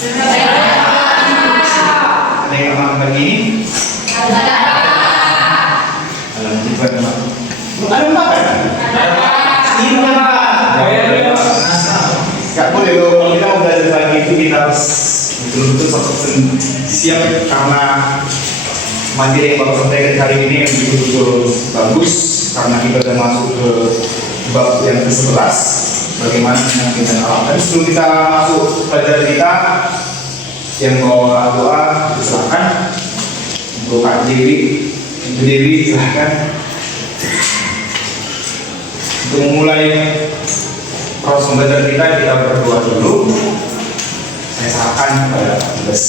Ada yang aman pagi ini? Alhamdulillah. Ada makan? Ini makan. Gak boleh loh, kalau kita mau belajar lagi itu kita harus betul-betul siap, karena materi yang bapak sampaikan hari ini yang betul-betul bagus, karena kita sudah masuk ke bab yang ke-11, bagaimana menyakitkan alam. Tapi sebelum kita masuk pelajaran kita, yang mau doa silakan. Untuk Kak Dewi, Ibu Dewi silakan. Untuk memulai proses pembelajaran kita berdoa dulu. Saya serahkan kepada Pak Tugas.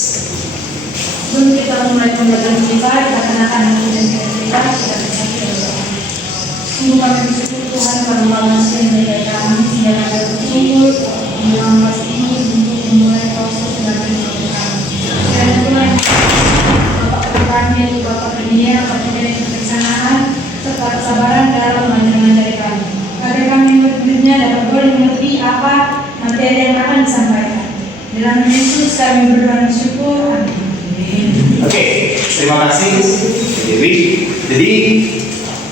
Sebelum kita mulai pembelajaran kita kenakan dan kita bisa berdoa. Sungguh kami bersyukur Tuhan karena malam yang dari kami sehingga kami bersyukur dalam mas ini untuk memulai proses pembelajaran kita. Dan Tuhan, Bapak kami yang Bapak dunia, Bapak dari kebijaksanaan serta kesabaran dalam mengajar kami. Agar kami berikutnya dapat boleh mengerti apa materi yang akan disampaikan. Dalam Yesus kami berdoa dan bersyukur. Amin. Oke, terima kasih Dewi. Jadi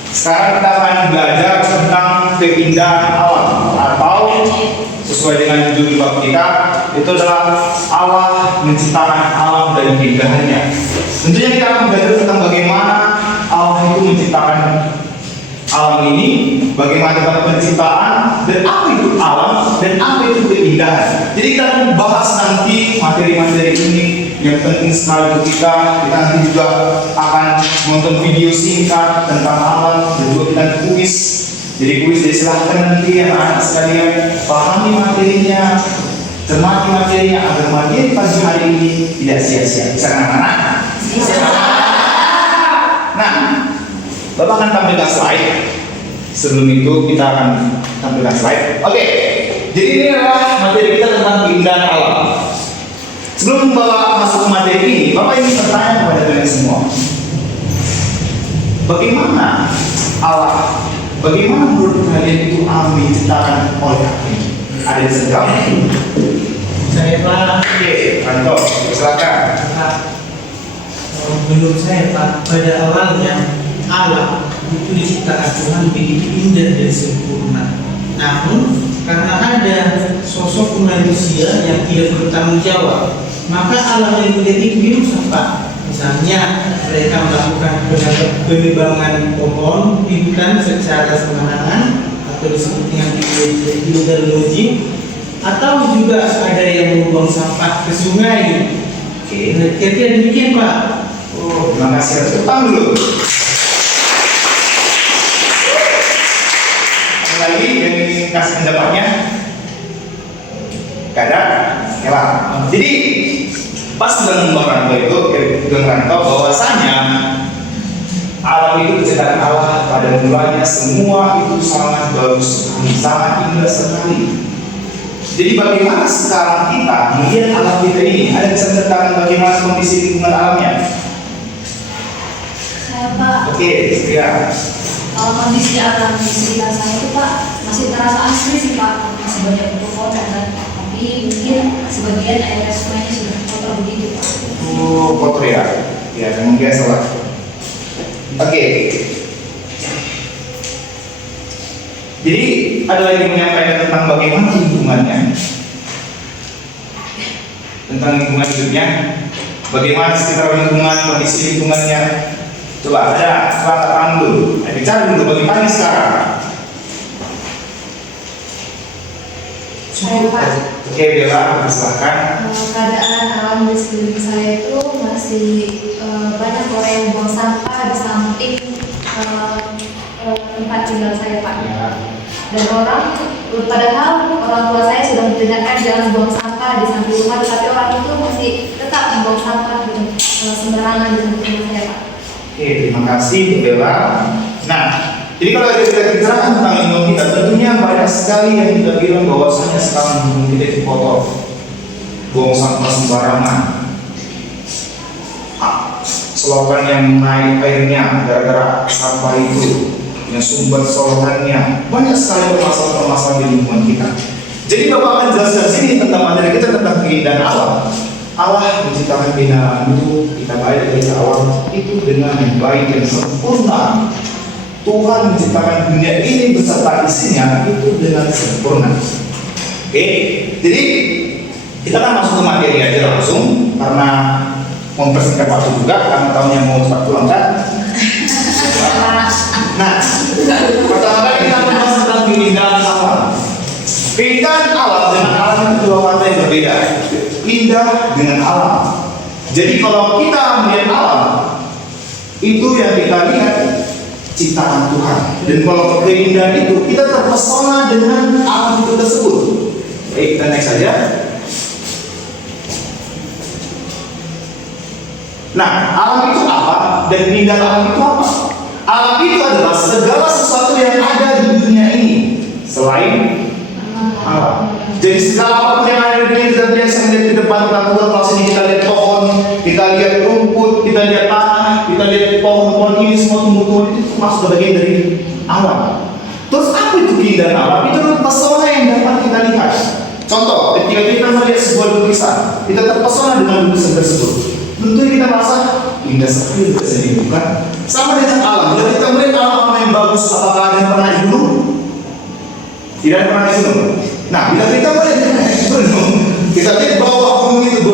sekarang kita akan belajar tentang keindahan alam, atau sesuai dengan judul bab kita itu adalah Allah menciptakan alam dan keindahannya. Tentunya kita akan belajar tentang bagaimana Allah itu menciptakan alam ini, bagaimana tentang penciptaan, dan apa itu alam, dan apa itu keindahan. Jadi kita akan bahas nanti materi-materi ini yang penting sekali untuk kita. Kita nanti juga akan menonton video singkat tentang alam, dan juga kita kuis. Jadi kuis silahkan nanti anak-anak sekalian pahami materinya, cermati materinya, agar materi pagi hari ini tidak sia-sia. Bisa kan anak-anak? Bisa. Nah, Bapak akan tampilkan slide. Sebelum itu kita akan tampilkan slide. Oke, jadi ini adalah materi kita tentang keindahan alam. Sebelum Bapak masuk ke materi ini, Bapak ingin bertanya kepada kalian semua. Bagaimana Allah? Bagaimana menurut kalian itu alam diciptakan oleh Allah? Ada yang sedang? Saya Pak. Oke, Ranto, silakan. Menurut saya Pak, pada awalnya alam itu diciptakan Tuhan begitu indah dan sempurna. Namun karena ada sosok manusia yang tidak bertanggung jawab, maka alam yang indah itu dirusak Pak. Misalnya mereka melakukan penebangan pohon di hutan secara sembarangan atau disebut dengan illegal logging, atau juga ada yang membuang sampah ke sungai. Oke, kira-kira demikian Pak. Oh, terima kasih. Tepang dulu. Lagi yang ingin kasih pendapatnya? Kadang, ya. Jadi pas dengan Bang Ranto itu, dengan Ranto bahwasanya alam itu diciptakan Allah pada mulanya, semua itu sangat bagus, sangat indah sekali. Jadi bagaimana sekarang kita melihat alam kita ini? Ada bisa menceritakan bagaimana kondisi lingkungan alamnya? Saya Pak. Oke, ya. Kalau kondisi alam di sekitar saya itu Pak masih terasa asli sih Pak, masih banyak pohon dan tapi mungkin sebagian air sungainya sudah kotor begitu Pak. Oh, kotor ya? Ya, memang biasa lah. Oke. Jadi ada lagi menyampaikan tentang bagaimana lingkungannya, tentang lingkungan hidupnya, bagaimana sekitar lingkungan, kondisi lingkungannya. Coba ada, selamat tangan dulu. Bicara dulu bagaimana sekarang. Saya Pak. Oke, Bella, silakan. Keadaan alam di sekeliling saya itu masih banyak orang yang buang sampah di samping tempat tinggal saya Pak. Ya. Dan padahal orang tua saya sudah mengingatkan jangan buang sampah di samping rumah, tetapi orang itu masih tetap membuang sampah gitu, sembarangan di samping rumah saya Pak. Oke, terima kasih Bella. Nah, jadi kalau kita bicarakan tentang lingkungan kita, tentunya banyak sekali yang kita bilang bahwasanya sekarang lingkungan kita itu kotor, buang sampah sembarangan, selokan yang naik airnya gara-gara sampah itu, yang sumber solokannya, banyak sekali permasalahan-permasalahan di lingkungan kita. Jadi Bapak akan jelaskan sini tentang materi kita tentang keindahan alam. Allah menciptakan keindahan itu, kita baik dari awal itu dengan yang baik dan sempurna. Tuhan menciptakan dunia ini beserta isinya itu dengan sempurna. Oke, jadi kita kan masuk ke materi aja langsung karena mempersingkat waktu juga karena tahunnya mau cepat pulang kan. Nah, pertama kali kita membahas tentang keindahan alam. Keindahan alam dengan alam itu dua kata yang berbeda. Indah dengan alam. Jadi kalau kita melihat alam, itu yang kita lihat ciptaan Tuhan. Dan kalau keindahan itu kita terpesona dengan alam itu tersebut. Baik, kita next saja. Nah, alam itu apa dan keindahan alam itu apa? Alam itu adalah segala sesuatu yang ada di dunia ini selain alam. Jadi segala apapun yang ada di dunia kita biasa melihat di depan kita keluar sini, kita lihat pohon, kita lihat rumput, kita lihat tanah, kita lihat pohon-pohon ini semua tumbuh-tumbuh itu masuk bagian dari alam. Terus apa itu keindahan alam? Itu pesona yang dapat kita lihat. Contoh, ketika kita melihat sebuah lukisan, kita terpesona dengan lukisan tersebut. Tentu kita merasa indah sekali lukisan ini, bukan? Sama dengan alam. Bila kita melihat alam yang bagus, apakah ada yang pernah di gunung? Tidak ada pernah di gunung. Nah, bila kita melihat gunung, kita lihat bawah gunung itu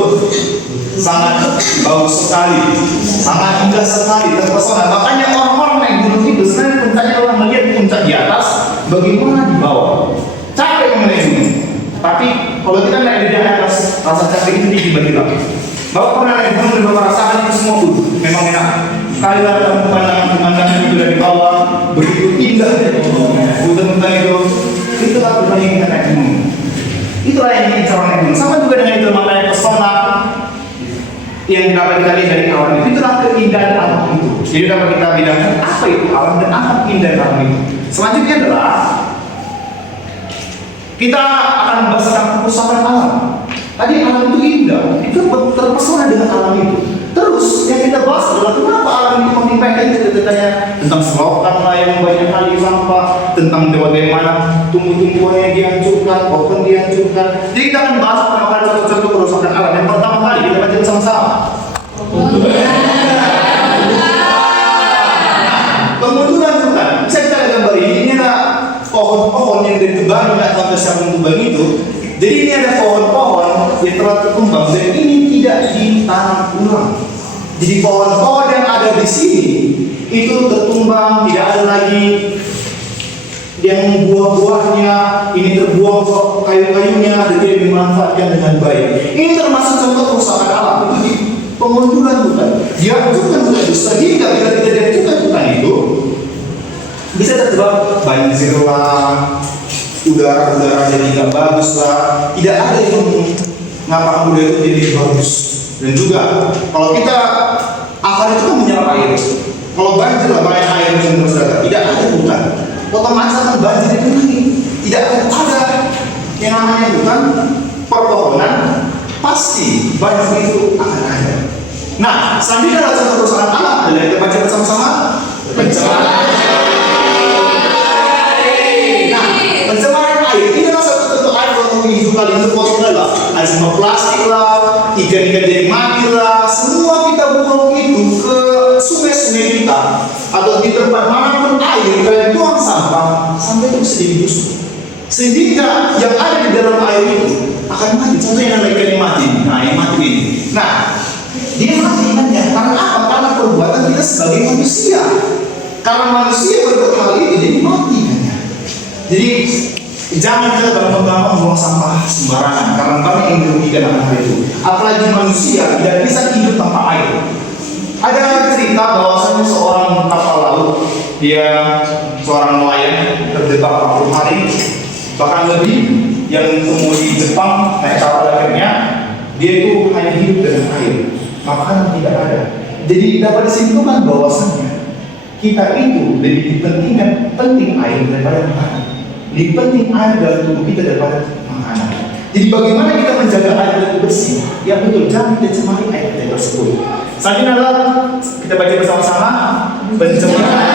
sangat bagus sekali, sangat indah sekali, terpesona. Makanya orang-orang naik gunung itu sebenarnya puncaknya orang melihat puncak di atas, bagaimana di bawah. Capek mengenai gunung. Tapi kalau kita naik di atas, rasa capek itu tinggi bagi lagi. Bapak pernah naik gunung dan bapak rasakan itu semua memang enak. Kali lah pemandangan itu dari bawah, begitu indah. Hutan-hutan itu lah gunanya kita naik gunung. Itulah yang ingin cara naik gunung. Sama juga dengan itu makanya pesona yang dapat kita lihat dari alam itu. Itulah keindahan alam itu. Jadi dapat kita bedakan apa itu alam dan apa keindahan alam itu. Selanjutnya adalah kita akan membahas tentang kerusakan alam. Tadi alam itu indah, itu terpesona dengan alam itu. Terus yang kita bahas adalah kenapa alam itu mengimpakkan ceritanya tentang selokan lah yang banyak kali sampah, tentang bagaimana tumbuh-tumbuhan yang dihancurkan, pohon dihancurkan. Jadi kita akan bahas pertama kali contoh-contoh kerusakan alam. Yang pertama kali kita baca sama-sama. Kemunduran hutan. Bisa kita lihat gambar ini ada pohon-pohon yang ditebang tidak sampai siapa tubang itu. Jadi ini ada pohon-pohon yang telah berkembang dan ini tidak ditanam ulang. Jadi pohon-pohon yang ada di sini itu tertumbang, tidak ada lagi yang buah-buahnya, ini terbuang kayu-kayunya dan tidak dimanfaatkan dengan baik. Ini termasuk contoh kerusakan alam. Itu di pemunduran hutan. Dihancurkan hutan itu sehingga bila tidak dihancurkan hutan itu bisa terjebak banjir lah, udara jadi nggak bagus lah, tidak ada yang ngapa udara itu jadi bagus. Dan juga kalau kita akar itu kan menyerap air, kalau banjir lah banyak air yang terus tidak ada hutan, otomatis akan banjir itu lagi. Tidak ada yang namanya hutan, perpohonan, pasti banjir itu akan ada. Nah, selanjutnya adalah contoh kerusakan alam adalah kita baca bersama-sama pencemaran. Pencemaran air ini adalah satu contoh air yang menghidupkan itu kotor lah, ada semua plastik lah, ikan-ikan jadi mati lah, semua kita buang itu ke sungai-sungai kita atau di tempat manapun air kalian buang sampah sampai itu sedikit busuk, sehingga yang ada di dalam air itu akan mati. Contohnya namanya ikan yang mati, nah yang mati ini, nah dia mati ikannya karena apa? Karena perbuatan kita sebagai manusia. Karena manusia berbuat hal itu jadi mati ikannya. Jadi jangan kita gampang-gampang buang sampah sembarangan karena banyak yang dirugikan akan hal itu. Apalagi manusia tidak bisa hidup tanpa air. Ada cerita bahwasanya seorang kapal laut, dia seorang nelayan terjebak 40 hari bahkan lebih, yang kemudi Jepang naik kapal akhirnya dia itu hanya hidup dengan air, makanan tidak ada. Jadi dapat disimpulkan bahwasanya kita itu lebih penting air daripada makanan. Lebih penting air dalam tubuh kita daripada makanan. Jadi bagaimana kita menjaga air itu bersih? Ya betul, jangan kita cemari air kita tersebut. Selanjutnya adalah kita baca bersama-sama pencemaran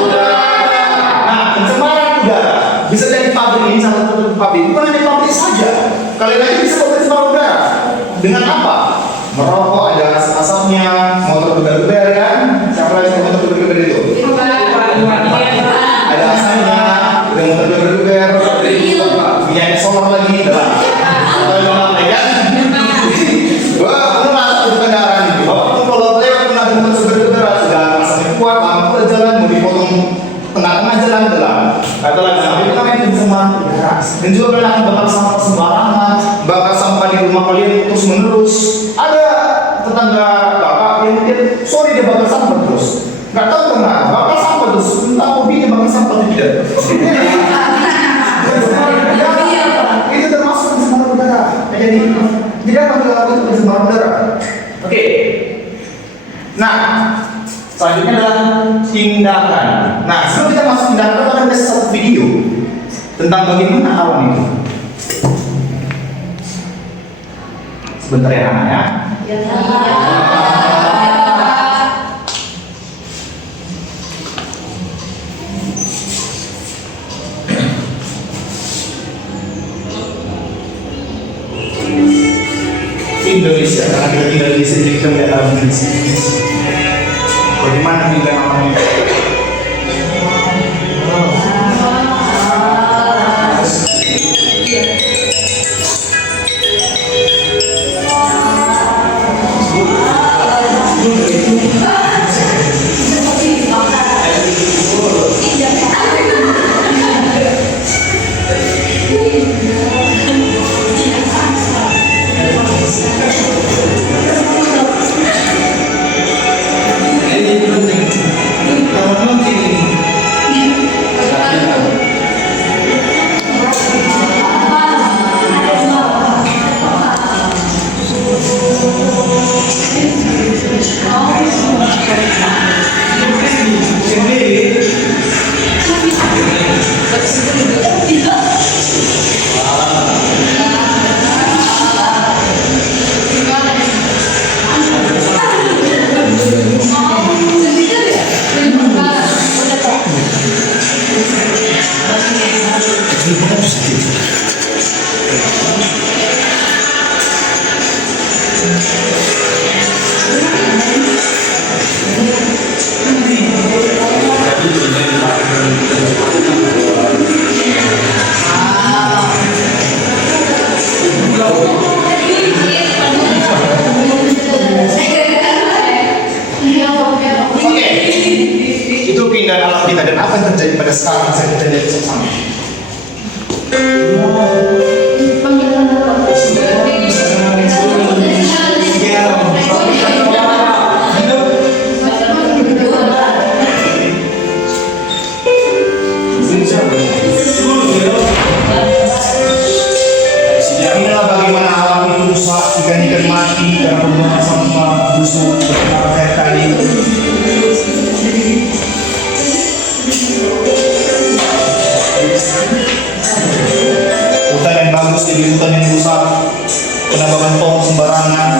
udara. Nah, pencemaran udara bisa dari pabrik ini, salah satu pabrik. Bukan hanya pabrik saja. Kalian lagi bisa pencemaran udara. dengan apa? Merokok ada asap-asapnya, motor geber-geber kan? Siapa lagi yang motor geber-geber itu? Ada asapnya, udah motor geber-geber, punya solar lagi, dah. Kalau ya kan? Wah, pernah masuk kendaraan itu. Kalau lewat kena motor geber-geber, sudah asapnya kuat, lampu jalan mau dipotong tengah-tengah jalan adalah katalah itu namanya pencemaran udara. Dan juga kalian bakar sampah sembarangan, bakar sampah di rumah kalian terus menerus. Ada tetangga bapak yang mungkin sorry dia bakar sampah terus, nggak tahu kenapa bakar sampah terus, entah hobinya bakar sampah atau tidak. Itu termasuk pencemaran udara. Jadi apa itu pencemaran udara? Oke. Nah, selanjutnya adalah tindakan. Nah, sebelum kita masuk tindakan, kita akan kasih satu video tentang bagaimana awan itu. Sebentar ya, Hana ya. Indonesia, karena kita tinggal di sini, kita melihat alam Indonesia. Bagaimana kita namanya? Itu keindahan alam kita dan apa yang terjadi pada sekarang saya kita lihat bersama. Inilah bagaimana alam itu rusak, ikan-ikan mati karena pembuangan sampah busuk berkali kali. Hutan yang bagus jadi hutan yang rusak, penambangan tong sembarangan.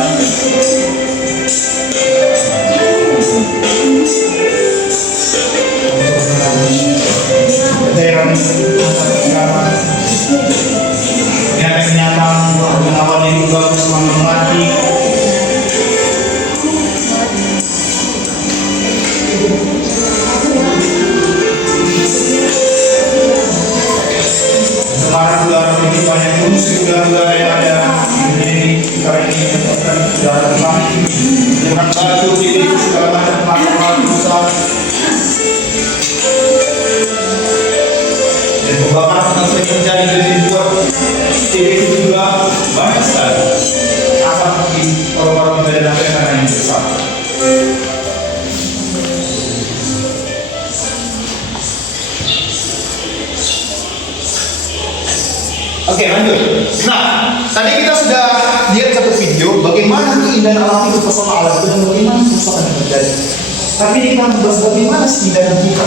Kenyataan pengawalan yang bagus selama mati. Sekarang udara kehidupan yang polusi udara yang ada di sekarang ini menyebabkan udara rusak, dengan batu, titik, segala macam masalah rusak. Dan pembakaran yang sering terjadi dari dibuat titik itu juga banyak sekali. Asap di paru-paru kita dan apa yang lain besar. Oke, lanjut. Nah, tadi kita sudah lihat satu video bagaimana keindahan alam itu, pesona alam itu dan bagaimana kerusakan yang terjadi. Tapi kita membahas bagaimana keindahan kita,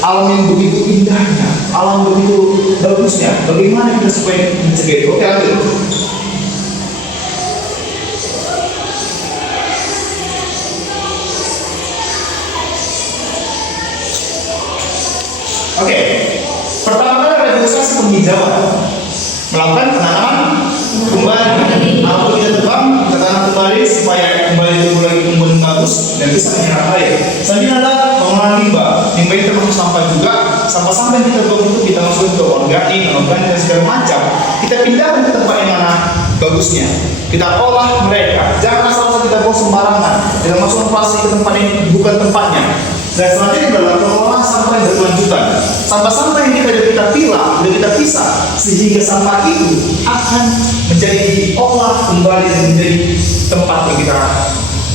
alam yang begitu indahnya, alam begitu bagusnya, bagaimana kita supaya mencegah itu. Oke, lanjut. Oke, pertama kali revitalisasi penghijauan, melakukan penanaman kembali, apabila tidak tebang bagus dan bisa menyerap air. Selanjutnya adalah pengolahan limbah. Limbah itu termasuk sampah juga. Sampah-sampah yang kita buang itu kita masukin ke organik, anorganik dan segala macam. Kita pindahkan ke tempat yang mana bagusnya. Kita olah mereka. Jangan asal-asal kita buang sembarangan. Kita masukkan plastik ke tempat yang bukan tempatnya. Dan selanjutnya adalah pengelolaan sampah yang berkelanjutan. Sampah-sampah yang kita pilah, sudah kita pisah, sehingga sampah itu akan menjadi diolah kembali dan menjadi tempat yang kita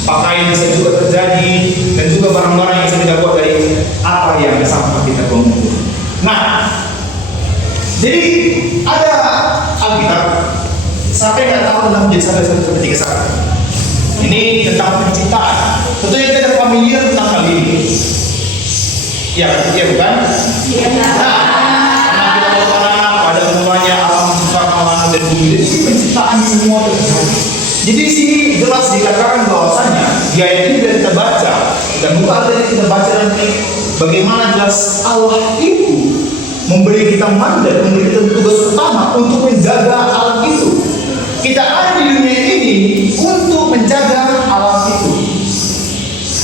pakai, bisa juga terjadi, dan juga barang-barang yang bisa kita buat dari apa yang sampah kita buang. Nah, jadi ada Alkitab. Siapa yang nggak tahu tentang menjadi satu ketiga satu? Ini tentang penciptaan. Tentunya kita ada familiar tentang hal ini. Ya bukan? Iya. Nah, karena kita tahu anak pada mulanya alam menciptakan langit dan bumi. Jadi penciptaan semua terjadi. Jadi di sini jelas dikatakan bahwasanya di ayat ini sudah kita baca dan bukan tadi kita baca nanti bagaimana jelas Allah itu memberi kita mandat, memberi kita tugas utama untuk menjaga alam itu. Kita ada di dunia ini untuk menjaga alam itu.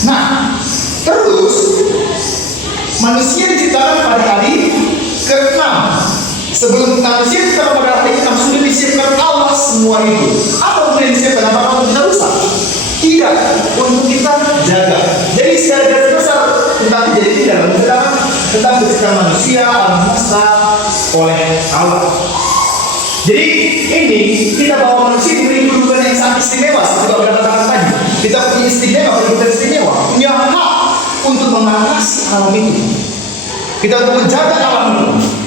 Nah, terus manusia diciptakan pada hari ke-6. Sebelum manusia diciptakan pada hari ke-6 sudah disiapkan Allah semua itu. Apa yang disiapkan? Apakah kita rusak? Tidak, untuk kita jaga. Jadi secara garis besar tentang kejadian dalam menceritakan tentang penciptaan manusia alam semesta oleh Allah. Jadi ini kita bawa manusia diberi kedudukan yang sangat istimewa. Seperti yang katakan tadi, kita punya istimewa, kita istimewa, punya hak untuk mengawasi alam itu. Kita untuk menjaga alam itu.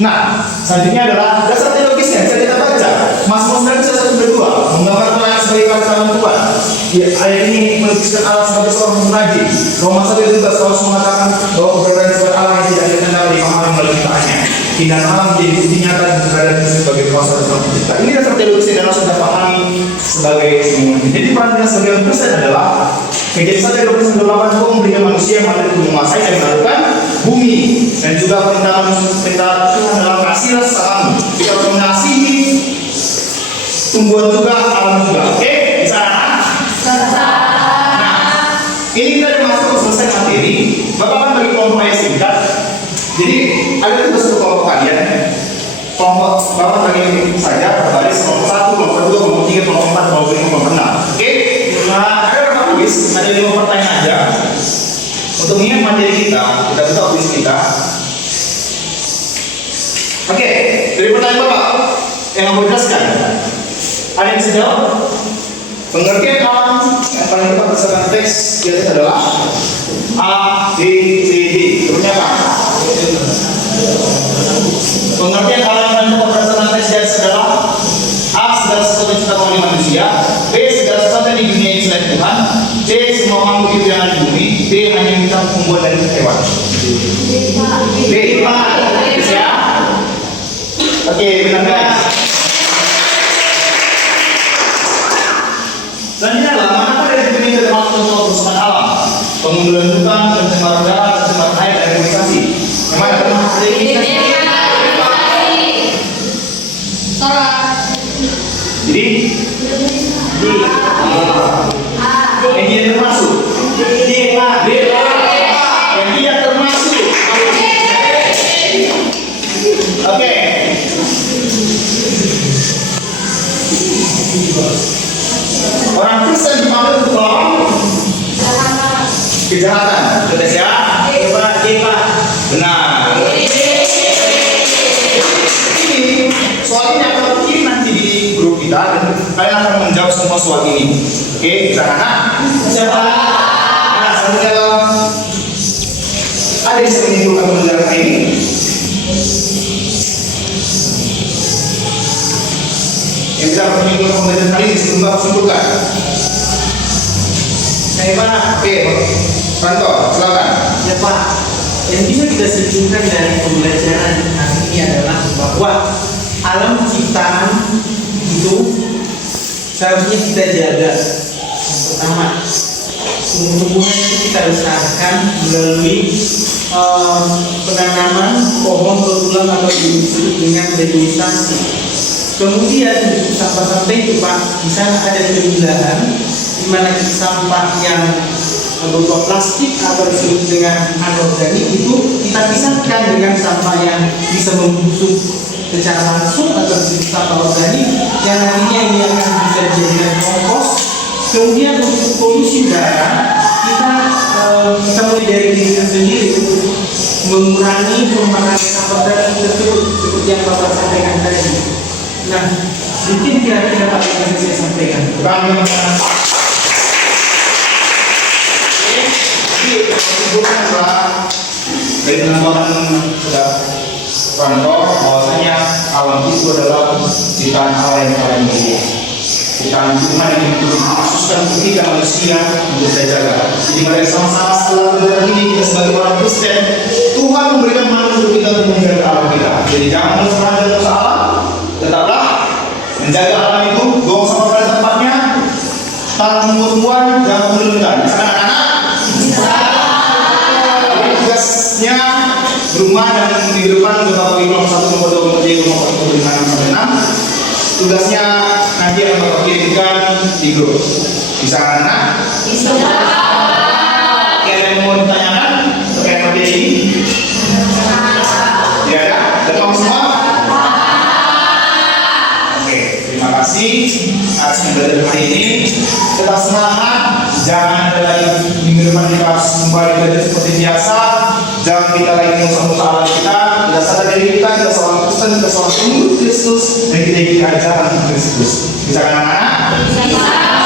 Nah, selanjutnya adalah dasar teologisnya. Bisa kita baca. Mazmur 1:1-2 menggambarkan Allah sebagai pasangan Tuhan. Ya, ayat ini melukiskan Allah sebagai seorang pengaji. Roma 1:13 Paulus mengatakan bahwa keberadaan seorang Allah yang tidak dikenal dipahami melalui ciptaannya. Tidak alam menjadi bukti nyata dan keberadaan sebagai kuasa dan pencipta. Ini dasar teologisnya dan sudah pahami sebagai semua. Jadi peran kita sebagai Kristen adalah Kejadian 1:28 Tuhan memberikan manusia yang mampu menguasai dan menaklukkan bumi dan juga perintah Tuhan dalam kasih sama. Kita harus mengasihi tumbuhan juga alam juga. Oke, bisa? Nah, ini kita sudah masuk ke selesai materi. Bapak kan bagi kelompok yang singkat. Jadi ada tugas untuk kelompok kalian. Kelompok Bapak bagi saja berbaris kelompok 1, kelompok 2, kelompok 3, kelompok 4, kelompok 5, kelompok 6. Oke? Nah, ada 5 pertanyaan aja. Untuk mengingat materi kita buka kuis kita. Oke, dari pertanyaan Bapak yang mau jelaskan. Ada yang bisa jawab? Pengertian alam yang paling tepat berdasarkan teks di atas adalah A, B, C, D. Turunnya apa? Pengertian alam yang paling tepat berdasarkan teks di atas adalah A, segala sesuatu yang diciptakan oleh manusia. B, segala sesuatu yang di dunia ini selain Tuhan. C, semua makhluk hidup yang ada di bumi. D, hanya bintang tumbuhan dan hewan. B, bisa? Oke, benar guys. Selanjutnya adalah manakah dari dunia yang termasuk contoh kerusakan alam, pengundulan hutan, pencemaran udara, pencemaran air, dan deforestasi. Yang mana termasuk dari ini? Jadi, yang dia termasuk. Yang dia termasuk. Oke. Orang Kristen dipanggil untuk melawan kejahatan. Betul ya? Benar. Ini soal ini akan kirim nanti di grup kita dan kalian akan menjawab semua soal ini. Oke, bisa anak? Siapa? Nah, selanjutnya ada yang bisa menyimpulkan pembelajaran ini? Yang bisa menyimpulkan pembelajaran kali ini sebelum Bapak simpulkan. Pak. Oke, Panto, silakan. Ya Pak, yang bisa kita simpulkan dari pembelajaran hari ini adalah bahwa alam ciptaan itu seharusnya kita jaga. Yang pertama, tumbuh-tumbuhan itu kita lestarikan melalui penanaman pohon berulang atau disebut dengan vegetasi. Kemudian sampah-sampah itu Pak, di sana ada pemilahan di mana sampah yang berupa plastik atau disebut dengan anorganik itu kita pisahkan dengan sampah yang bisa membusuk secara langsung atau disebut sampah organik yang nantinya ini akan bisa dijadikan kompos. Kemudian untuk polusi udara kita mulai dari diri kita sendiri untuk mengurangi pemakaian sampah organik tersebut seperti yang Bapak sampaikan tadi. Nah, mungkin kira-kira Pak yang bisa saya sampaikan. Dari penambahan sudah kantor bahwasanya alam itu adalah ciptaan Allah yang paling mulia, ciptaan Tuhan yang dikhususkan untuk kita manusia untuk saya jaga. Jadi mari sama-sama setelah belajar ini kita sebagai orang Kristen, Tuhan memberikan mandat untuk kita untuk menjaga alam kita. Jadi jangan menjaga alam, tetaplah menjaga alam itu, buang sampah pada tempatnya, tanam tumbuhan, jangan menurunkan. Tugasnya rumah dan di depan Bapak Ibu nomor 1, nomor 2, nomor 3, nomor 4, nomor 5, nomor 6. Tugasnya nanti akan Bapak kirimkan di grup. Bisa anak? Bisa. Ada yang mau ditanyakan terkait materi ini? Ya ada? Dan kamu semua? Oke, terima kasih atas pembelajaran hari ini. Tetap semangat, jangan ada lagi minggu depan kita kembali belajar seperti biasa. Jangan kita lagi musuh-musuh alam kita sadar diri kita seorang Kristen, kita seorang pengikut Kristus, dan kita ikut ajaran Kristus. Bisa kan anak-anak? Bisa.